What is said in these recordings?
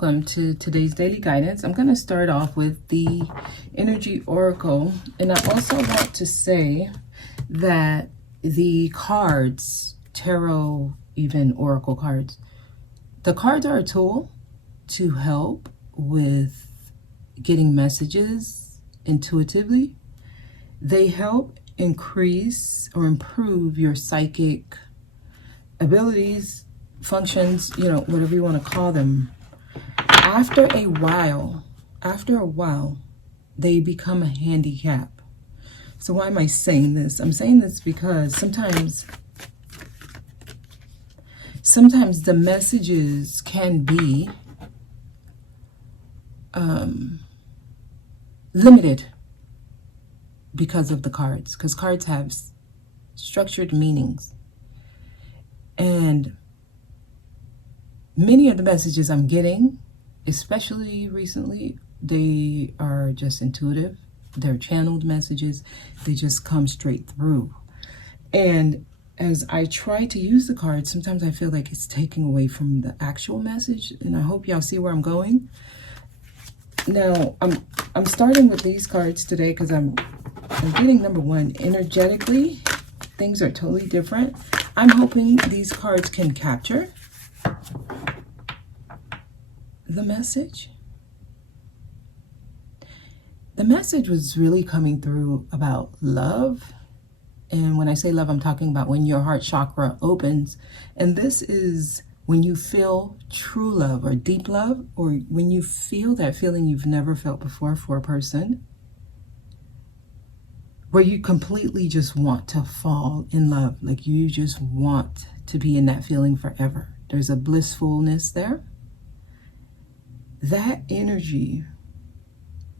welcome to today's daily guidance. I'm going to start off with the energy oracle, and I also want to say that the cards, tarot, even oracle cards, the cards are a tool to help with getting messages intuitively. They help increase or improve your psychic abilities, functions, whatever you want to call them. After a while, they become a handicap. So why am I saying this? I'm saying this because sometimes the messages can be limited because of the cards, because cards have structured meanings. And many of the messages I'm getting, especially recently, they are just intuitive. They're channeled messages. They just come straight through. And as I try to use the cards, sometimes I feel like it's taking away from the actual message. And I hope y'all see where I'm going. Now, I'm starting with these cards today because I'm getting number one, energetically, things are totally different. I'm hoping these cards can capture the message. The message was really coming through about love. And when I say love, I'm talking about when your heart chakra opens. And this is when you feel true love or deep love, or when you feel that feeling you've never felt before for a person, where you completely just want to fall in love, like you just want to be in that feeling forever. There's a blissfulness there. That energy,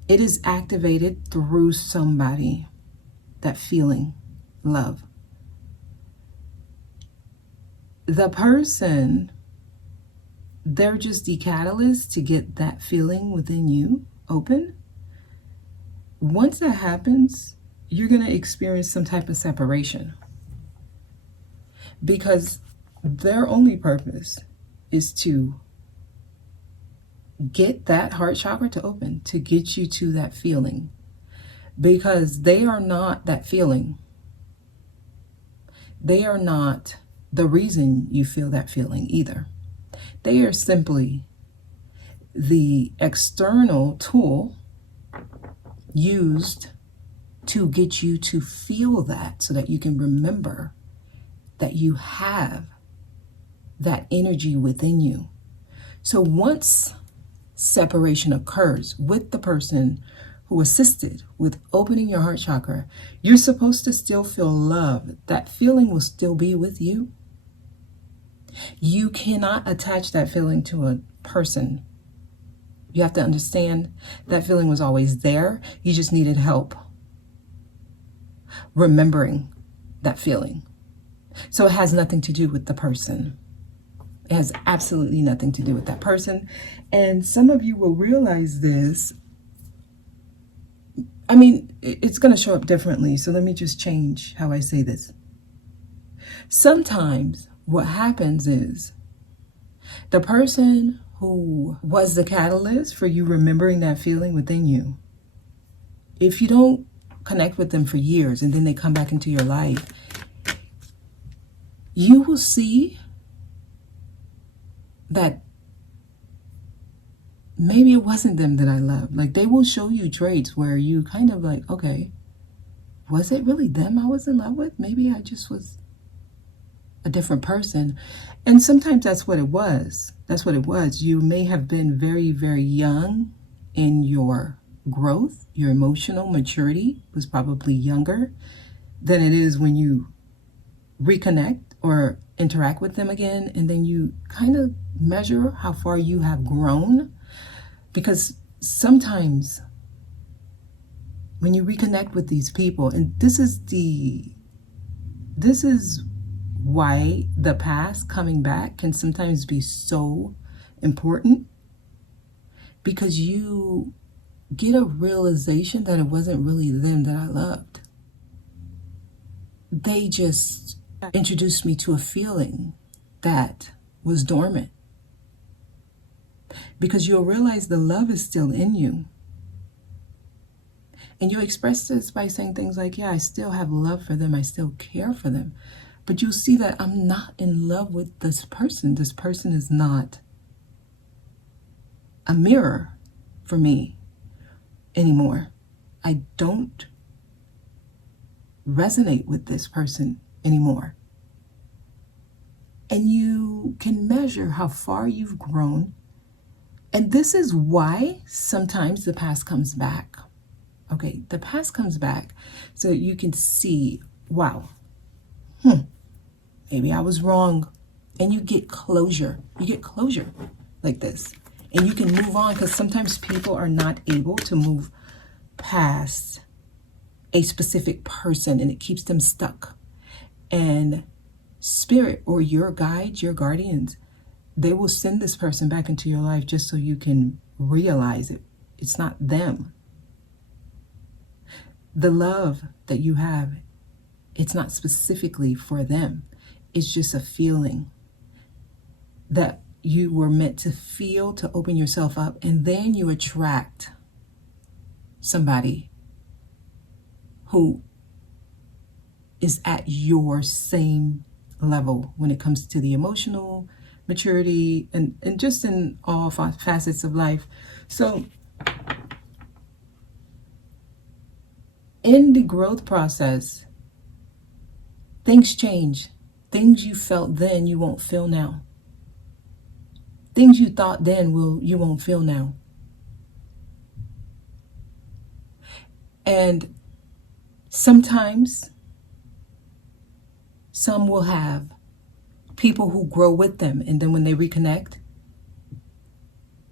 it is activated through somebody, that feeling, love. The person, they're just the catalyst to get that feeling within you open. Once that happens, you're going to experience some type of separation, because their only purpose is to get that heart chakra to open, to get you to that feeling, because they are not that feeling. They are not the reason you feel that feeling either. They are simply the external tool used to get you to feel that, so that you can remember that you have that energy within you. So once separation occurs with the person who assisted with opening your heart chakra, you're supposed to still feel love. That feeling will still be with you. You cannot attach that feeling to a person. You have to understand that feeling was always there. You just needed help remembering that feeling. So it has nothing to do with the person. It has absolutely nothing to do with that person. And some of you will realize this. I mean, it's going to show up differently. So let me just change how I say this. Sometimes what happens is the person who was the catalyst for you remembering that feeling within you, if you don't connect with them for years and then they come back into your life, you will see that maybe it wasn't them that I loved. Like, they will show you traits where you kind of like, okay, was it really them I was in love with? Maybe I just was a different person. And sometimes that's what it was. That's what it was. You may have been very, very young in your growth. Your emotional maturity was probably younger than it is when you reconnect or interact with them again. And then you kind of measure how far you have grown. Because sometimes when you reconnect with these people, and this is why the past coming back can sometimes be so important, because you get a realization that it wasn't really them that I loved. They just introduced me to a feeling that was dormant. because you'll realize the love is still in you. And you express this by saying things like, yeah, I still have love for them. I still care for them. But you'll see that I'm not in love with this person. This person is not a mirror for me anymore. I don't resonate with this person anymore. And you can measure how far you've grown. And this is why sometimes the past comes back. Okay, the past comes back so that you can see, wow, maybe I was wrong. And you get closure. You get closure like this. And you can move on, because sometimes people are not able to move past a specific person and it keeps them stuck. And spirit or your guides, your guardians, they will send this person back into your life just so you can realize it. It's not them. The love that you have, it's not specifically for them. It's just a feeling that you were meant to feel, to open yourself up, and then you attract somebody who is at your same level when it comes to the emotional maturity and just in all facets of life. So in the growth process, things change. Things you felt then, you won't feel now. Things you thought then, you won't feel now. And sometimes some will have people who grow with them, and then when they reconnect,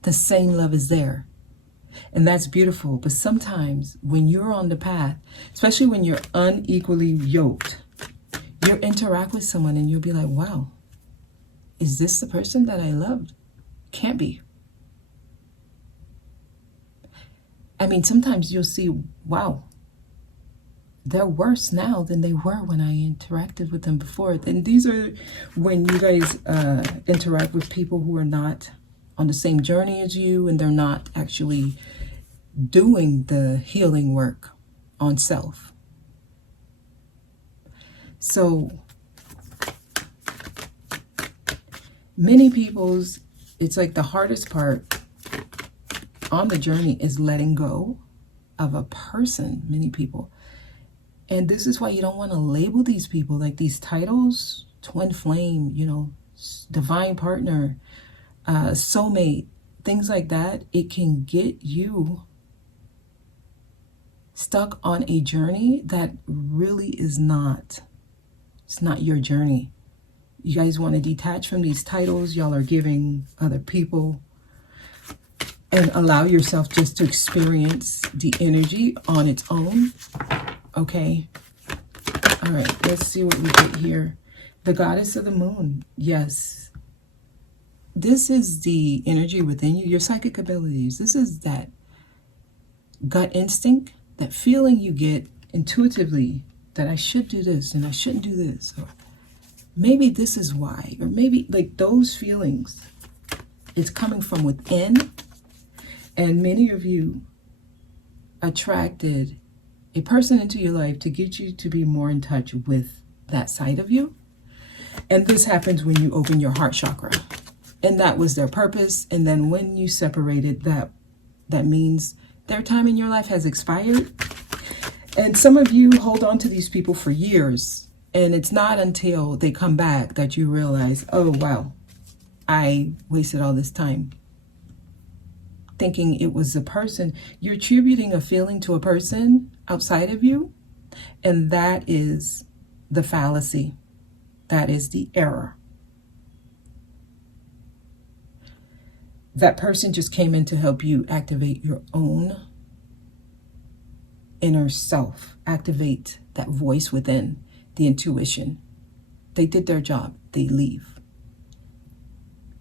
the same love is there. And that's beautiful. But sometimes when you're on the path, especially when you're unequally yoked, you'll interact with someone and you'll be like, wow, is this the person that I loved? Can't be. I mean, sometimes you'll see, wow, they're worse now than they were when I interacted with them before. And these are when you guys interact with people who are not on the same journey as you, and they're not actually doing the healing work on self. So many people's, it's like the hardest part on the journey is letting go of a person, many people. And this is why you don't want to label these people like these titles, twin flame, divine partner, soulmate, things like that. It can get you stuck on a journey that really is not. It's not your journey. You guys want to detach from these titles y'all are giving other people and allow yourself just to experience the energy on its own. Okay. All right. Let's see what we get here. The goddess of the moon. Yes. This is the energy within you, your psychic abilities. This is that gut instinct, that feeling you get intuitively that I should do this and I shouldn't do this. Or maybe this is why. Or maybe like those feelings. It's coming from within. And many of you attracted a person into your life to get you to be more in touch with that side of you. And this happens when you open your heart chakra. And that was their purpose. And then when you separated, that means their time in your life has expired. And some of you hold on to these people for years. And it's not until they come back that you realize, oh, wow, I wasted all this time thinking it was a person. You're attributing a feeling to a person outside of you. And that is the fallacy. That is the error. That person just came in to help you activate your own inner self, activate that voice within, the intuition. They did their job. They leave.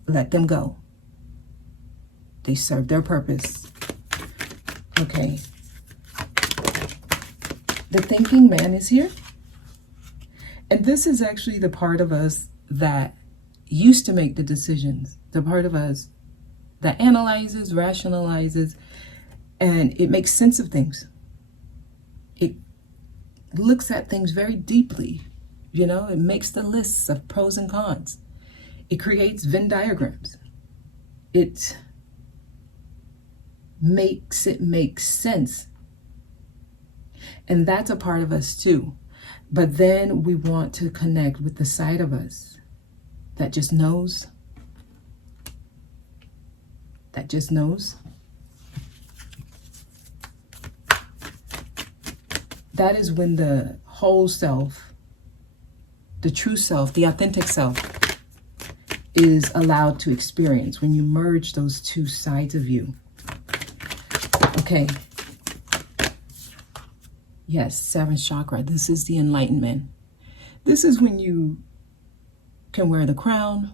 Let them go. They serve their purpose. Okay. The thinking man is here. And this is actually the part of us that used to make the decisions. The part of us that analyzes, rationalizes, and it makes sense of things. It looks at things very deeply. It makes the lists of pros and cons. It creates Venn diagrams. It makes it make sense. And that's a part of us too. But then we want to connect with the side of us that just knows. That just knows. That is when the whole self, the true self, the authentic self is allowed to experience, when you merge those two sides of you. Okay. Yes, seventh chakra. This is the enlightenment. This is when you can wear the crown.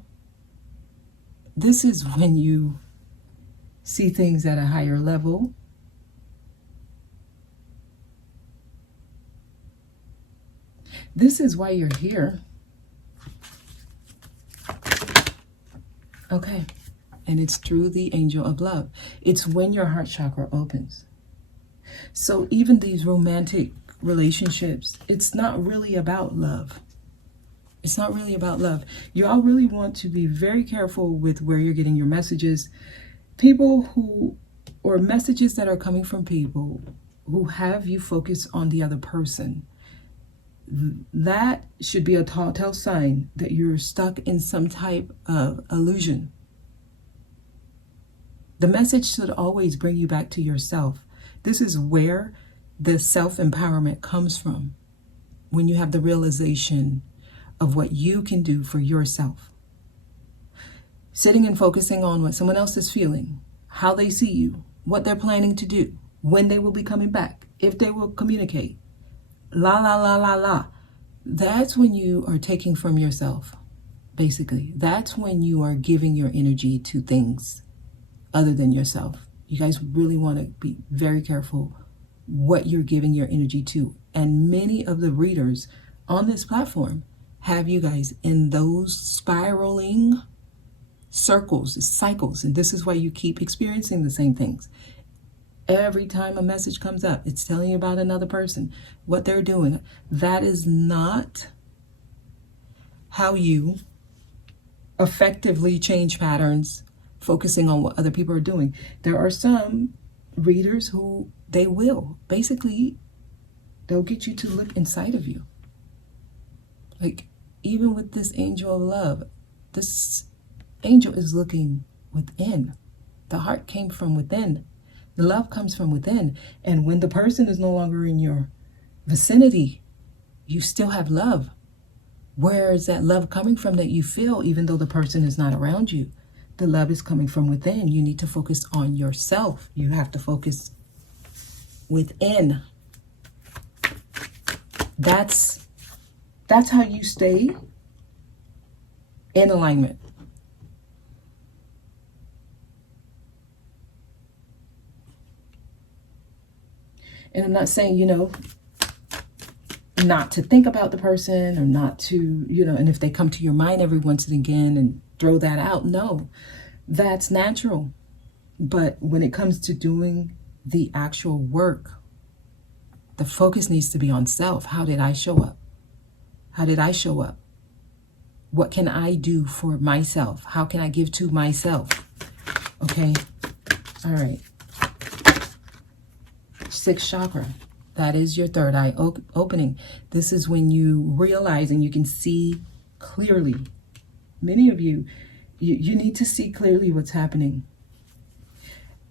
This is when you see things at a higher level. This is why you're here. Okay. And it's through the angel of love. It's when your heart chakra opens. So even these romantic relationships, it's not really about love. It's not really about love. You all really want to be very careful with where you're getting your messages. Or messages that are coming from people who have you focus on the other person. That should be a telltale sign that you're stuck in some type of illusion. The message should always bring you back to yourself. This is where the self-empowerment comes from, when you have the realization of what you can do for yourself. Sitting and focusing on what someone else is feeling, how they see you, what they're planning to do, when they will be coming back, if they will communicate. La, la, la, la, la. That's when you are taking from yourself, basically. That's when you are giving your energy to things other than yourself. You guys really want to be very careful what you're giving your energy to. And many of the readers on this platform have you guys in those spiraling circles, cycles. And this is why you keep experiencing the same things. Every time a message comes up, it's telling you about another person, what they're doing. That is not how you effectively change patterns, focusing on what other people are doing. There are some readers who basically, they'll get you to look inside of you. Like, even with this angel of love, this angel is looking within. The heart came from within. The love comes from within. And when the person is no longer in your vicinity, you still have love. Where is that love coming from that you feel even though the person is not around you? The love is coming from within. You need to focus on yourself. You have to focus within. That's how you stay in alignment. And I'm not saying, not to think about the person or not to, and if they come to your mind every once and again and throw that out. No, that's natural. But when it comes to doing the actual work, the focus needs to be on self. How did I show up? How did I show up? What can I do for myself? How can I give to myself? Okay. All right. Sixth chakra. That is your third eye opening. This is when you realize and you can see clearly. Many of you need to see clearly what's happening.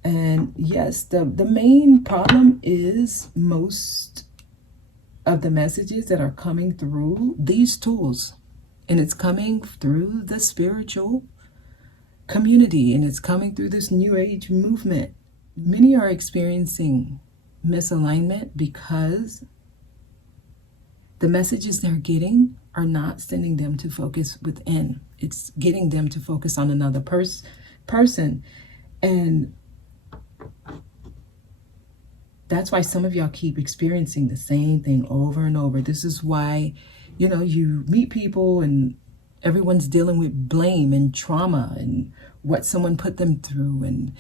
And yes, the main problem is most of the messages that are coming through these tools. And it's coming through the spiritual community. And it's coming through this new age movement. Many are experiencing misalignment because the messages they're getting are not sending them to focus within. It's getting them to focus on another person. And that's why some of y'all keep experiencing the same thing over and over. This is why, you meet people and Everyone's dealing with blame and trauma and what someone put them through. And,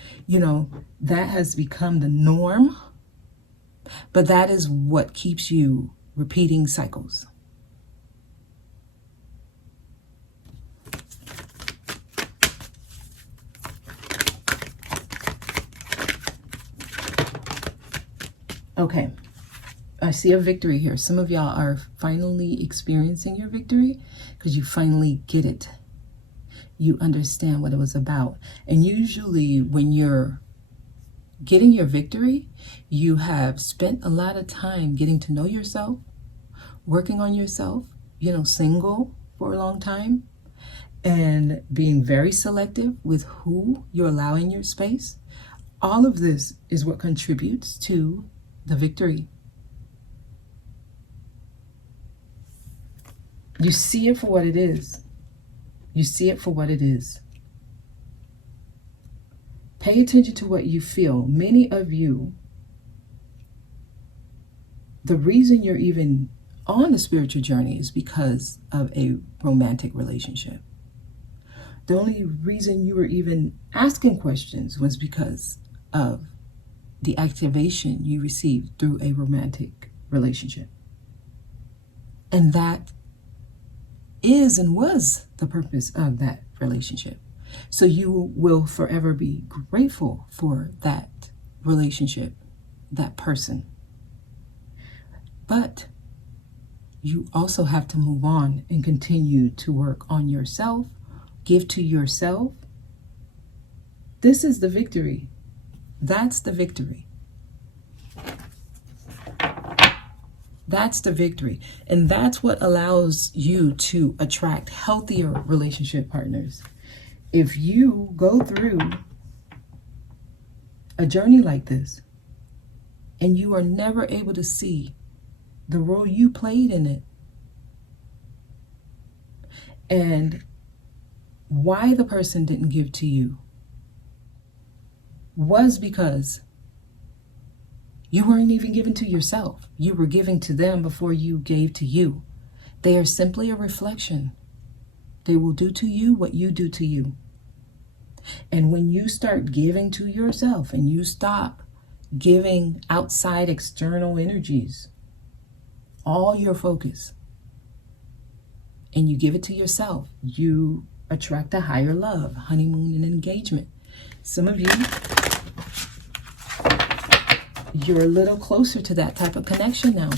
that has become the norm. But that is what keeps you repeating cycles. Okay, I see a victory here. Some of y'all are finally experiencing your victory because you finally get it. You understand what it was about. And usually when you're getting your victory, you have spent a lot of time getting to know yourself, working on yourself, single for a long time, and being very selective with who you allow in your space. All of this is what contributes to the victory. You see it for what it is. You see it for what it is. Pay attention to what you feel. Many of you, the reason you're even on the spiritual journey is because of a romantic relationship. The only reason you were even asking questions was because of the activation you received through a romantic relationship. And that is and was the purpose of that relationship. So you will forever be grateful for that relationship, that person. But you also have to move on and continue to work on yourself, give to yourself. This is the victory. That's the victory. That's the victory. And that's what allows you to attract healthier relationship partners. If you go through a journey like this and you are never able to see the role you played in it and why the person didn't give to you was because you weren't even giving to yourself. You were giving to them before you gave to you. They are simply a reflection. They will do to you what you do to you. And when you start giving to yourself and you stop giving outside external energies all your focus and you give it to yourself, you attract a higher love, honeymoon, and engagement. Some of you, you're a little closer to that type of connection now.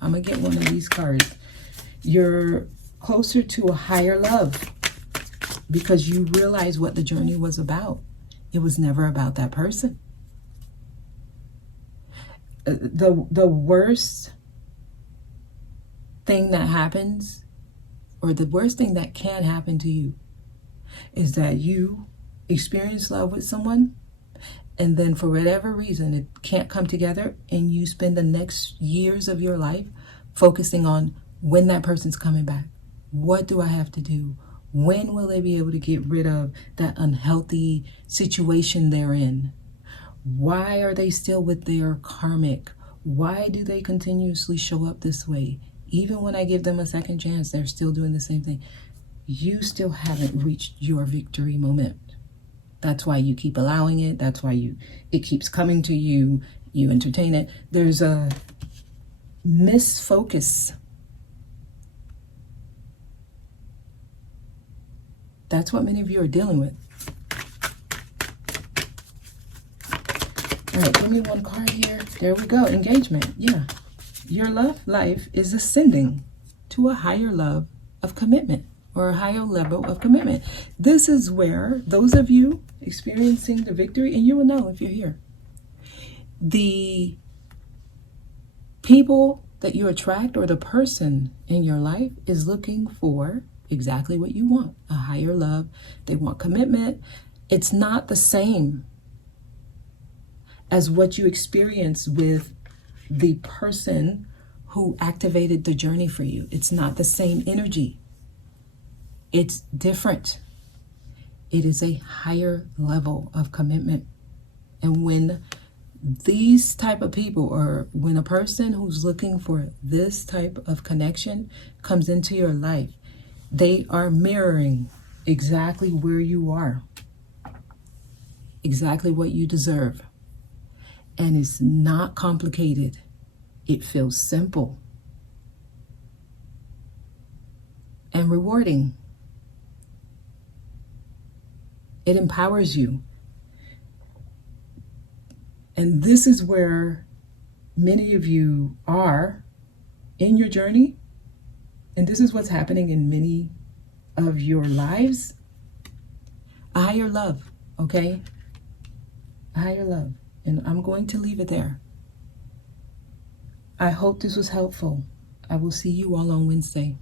I'm going to get one of these cards. You're closer to a higher love because you realize what the journey was about. It was never about that person. The worst thing that happens, or the worst thing that can happen to you, is that you experience love with someone and then for whatever reason it can't come together, and you spend the next years of your life focusing on when that person's coming back. What do I have to do? When will they be able to get rid of that unhealthy situation they're in? Why are they still with their karmic? Why do they continuously show up this way? Even when I give them a second chance, they're still doing the same thing. You still haven't reached your victory moment. That's why you keep allowing it. That's why it keeps coming to you. You entertain it. There's a misfocus. That's what many of you are dealing with. All right, give me one card here. There we go. Engagement. Yeah. Your love life is ascending to a higher love of commitment, or a higher level of commitment. This is where those of you experiencing the victory, and you will know if you're here, the people that you attract, or the person in your life, is looking for exactly what you want, a higher love. They want commitment. It's not the same as what you experience with the person who activated the journey for you. It's not the same energy. It's different. It is a higher level of commitment. And when these type of people, or when a person who's looking for this type of connection comes into your life, They are mirroring exactly where you are, exactly what you deserve. And it's not complicated. It feels simple and rewarding. It empowers you. And this is where many of you are in your journey. And this is what's happening in many of your lives. A higher love, okay? A higher love. And I'm going to leave it there. I hope this was helpful. I will see you all on Wednesday.